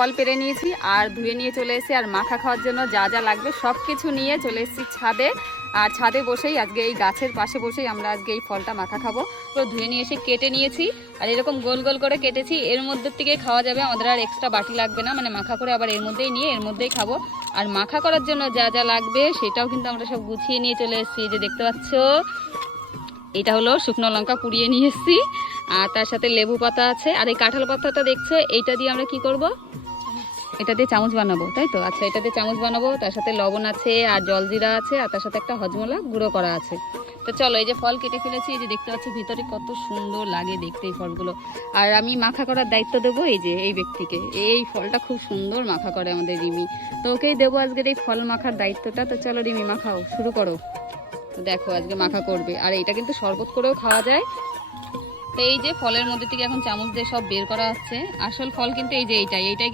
ফল পেরে নিয়েছি আর ধুয়ে নিয়ে চলে এসেছি, আর মাখা খাওয়ার জন্য যা যা লাগবে সব কিছু নিয়ে চলে এসেছি ছাদে। আর ছাদে বসেই আজকে এই গাছের পাশে বসেই আমরা আজকে এই ফলটা মাখা খাবো। তো ধুয়ে নিয়ে এসে কেটে নিয়েছি, আর এরকম গোল গোল করে কেটেছি। এর মধ্যে থেকে খাওয়া যাবে, আমাদের আর এক্সট্রা বাটি লাগবে না, মানে মাখা করে আবার এর মধ্যেই নিয়ে এর মধ্যেই খাবো। আর মাখা করার জন্য যা যা লাগবে সেটাও কিন্তু আমরা সব গুছিয়ে নিয়ে চলে এসেছি। যে দেখতে পাচ্ছ, এটা হলো শুকনো লঙ্কা পুড়িয়ে নিয়ে এসেছি, আর তার সাথে লেবু পাতা আছে। আর এই কাঁঠাল পাতাটা দেখছো, এইটা দিয়ে আমরা কি করব, এটা দিয়ে চামচ বানাবো, তাই তো? আচ্ছা, এটা দিয়ে চামচ বানাবো। তার সাথে লবণ আছে আর জলজিরা আছে, আর তার সাথে একটা হজমলা গুঁড়ো করা আছে। তো চলো, এই যে ফল কেটে ফেলেছি, এই যে দেখতে পাচ্ছি ভিতরে কত সুন্দর লাগে দেখতে এই ফলগুলো। আর আমি মাখা করার দায়িত্ব দেবো এই যে এই ব্যক্তিকে। এই ফলটা খুব সুন্দর মাখা করে আমাদের রিমি, তো ওকেই দেবো আজকের এই ফল মাখার দায়িত্বটা। তো চলো রিমি, মাখাও, শুরু করো। তো দেখো আজকে মাখা করবে, আর এইটা কিন্তু শরবত করেও খাওয়া যায়। তো এই যে ফলের মধ্যে থেকে এখন চামচ দিয়ে সব বের করা হচ্ছে। আসল ফল কিন্তু এই যে এইটাই